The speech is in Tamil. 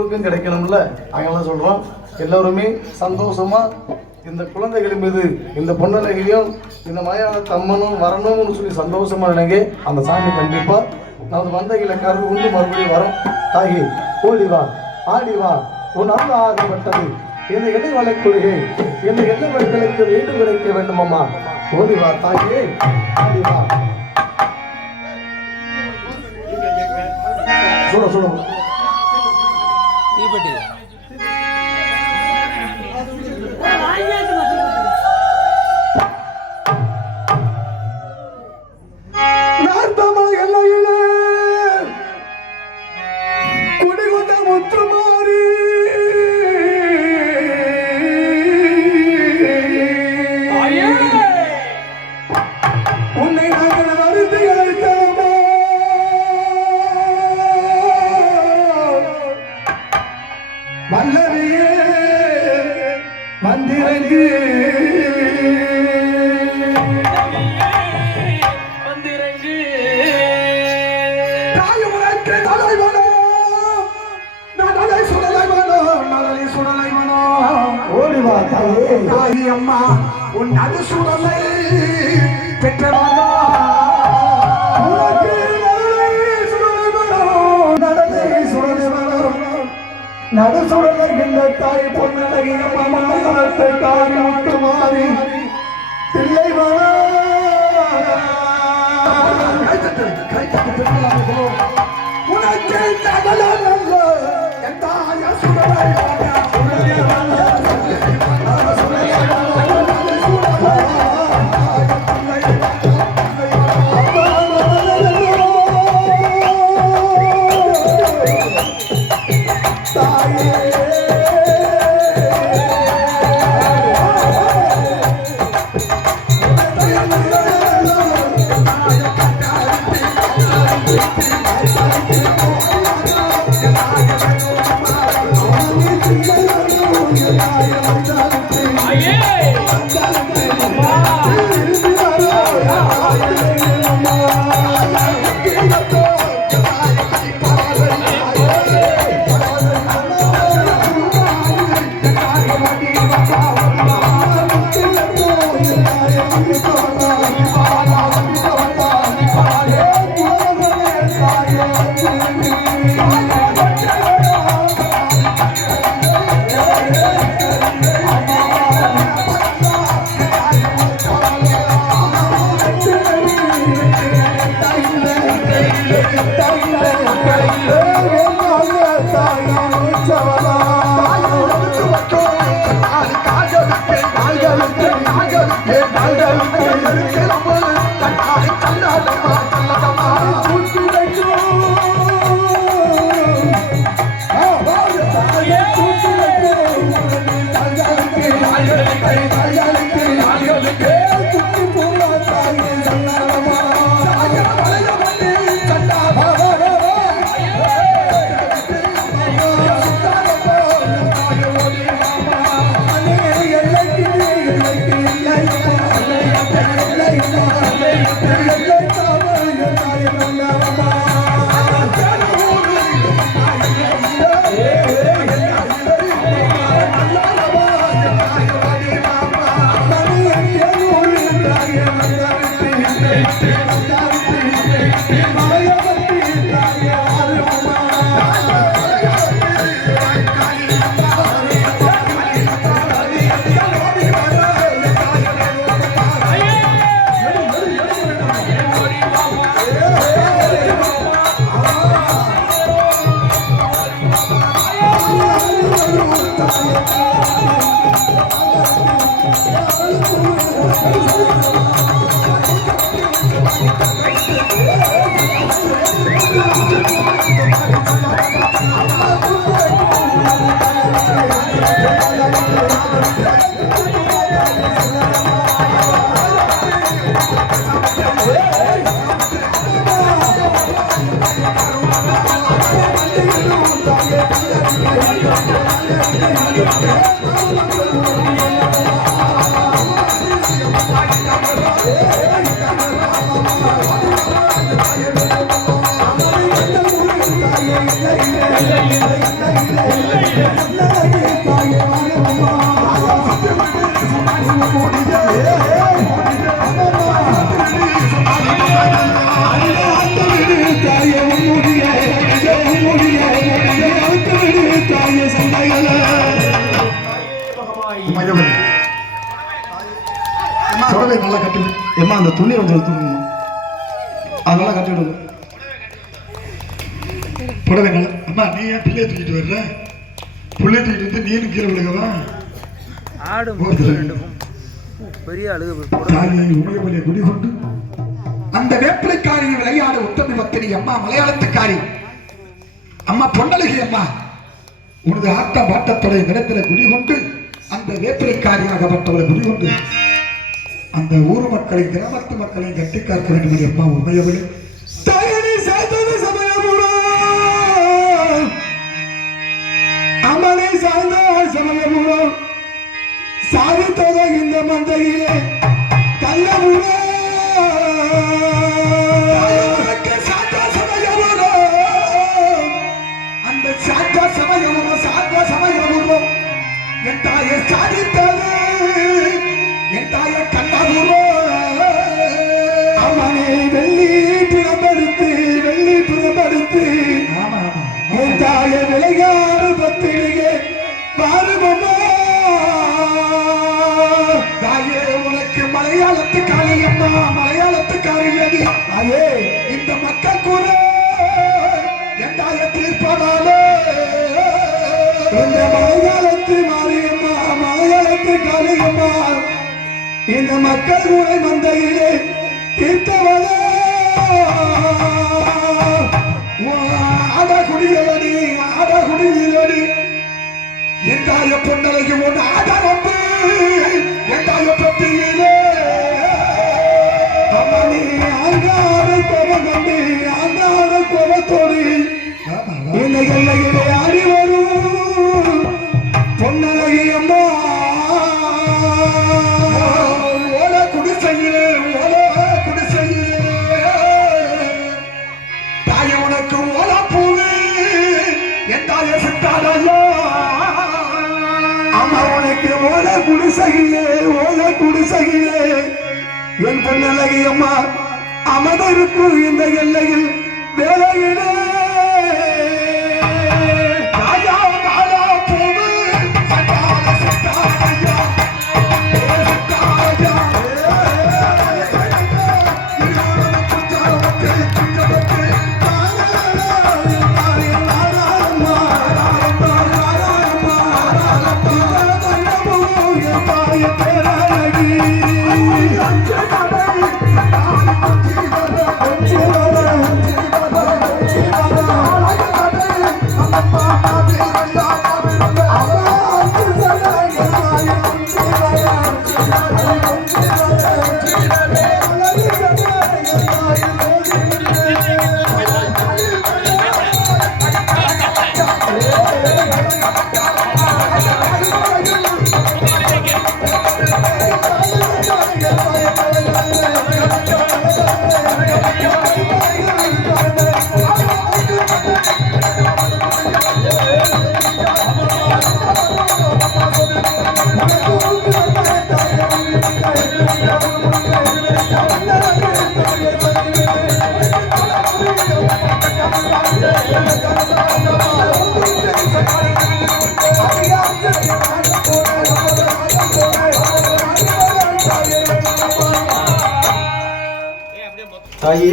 கிடைக்கணும்ல, அதெல்லாம் சொல்றோம். எல்லாருமே சந்தோஷமா இந்த குழந்தைகள் மீது இந்த பொன்னழகியும் இந்த மயான தம்மனும் வரணும்னு சொல்லி சந்தோஷமா நினைங்க. அந்த சாமி கண்டிப்பா நமது மந்தைகளை கருது கொண்டு மறுபடியும் வரும். தாகி ஓடிவா ஆடிவா உன் அருள் ஆகப்பட்டது இந்த எண்ணெய் வளர்க்கொள்கை இந்த எண்ணெய் வளர்களுக்கு வீடு கிடைக்க வேண்டுமாமா. ஓடிவா தாயே ஆடிவா. சொல்ல சொல்லுங்க. வல்லரையே வந்திறங்கு வந்திறங்கு தாயுமனக்கு தலைவனோ நடலை சுடலை மனோ நடலை சுடலை மனோ ஓடிவா தாயே தாயி அம்மா உன் நடு சுடலை பெற்றவானோ நடுசுடர்கின்ற தாய் பொன்னழகிய மமத்தை தாய் முட்டு மாறி பிள்ளை உனக்கு தகல நல்ல என் தாய சுடலை Hey, புடவை நல்லா கட்டி ஏமா அந்த துணி கொஞ்சம் தூக்கணும் அதெல்லாம் கட்டி விடுங்க புடவை நல்லா அம்மா நீ ஏன் பிள்ளைய தூக்கிட்டு வர்ற பிள்ளைய தூக்கிட்டு வந்து நீனும் கீழே விழுகவா பெரிய அழுகு தாயை உமையவளை குடிகொண்டு அந்த வேப்பிலைக்காரியை விளையாட உத்தமி பத்தினி அம்மா மலையாளத்துக்காரி அம்மா பொன்னழகி அம்மா உனது ஆட்ட பாட்டத்துடைய நிலத்தில குடிகொண்டு அந்த வேப்பிலைக்காரியாகப்பட்டவளை குடிகொண்டு அந்த ஊர் மக்களை கிராமத்து மக்களை கட்டி காக்க வேண்டும் அம்மா உண்மையவளே தாயனை சாய்ந்தது சமயமுடோ அம்மனை சார்ந்த சமயமுடோ சாதித்தத இந்த மந்தையிலே கள்ளமுடோ அந்த சாத்த சமயமுடோ என் தாயை சாதித்தது என் தாயை கண்ணாபூர்வோ அவனை வெள்ளி புறப்படுத்து என் தாயை விளையாடு பத்திரிகை பாருமோ தாயே உனக்கு மலையாளத்துக்காரி அம்மா மலையாளத்துக்காரி அடி அதே இந்த மக்கள் கூட என் தாயை தீர்ப்பதாலே இந்த மலையாளத்து மாரியம்மா மலையாளத்துக்காரி அம்மா இந்த மக்கள் கூட மந்தையிலே தீர்த்தவளே ஆட குடியலடி என் தாய பொன்னலைக்கு ஒன்று ஆட வந்து என் தாய பத்தியிலே அம்மனி ஆங்கார கோபங்கண்டி ஆங்கார கோபத்தோடு இந்த எல்லையிலே ஆடி வரும் பொன்னழகி அம்மா ஓல குடிசையிலே தாய உனக்கு ஓல பூவே என் தாய சித்தாரையோ அம்மா உனக்கு ஓல குடிசையிலே என் பொன்னழகி அம்மா அமர்ந்திருக்கும் இந்த எல்லையில் வேலையிலே தாயே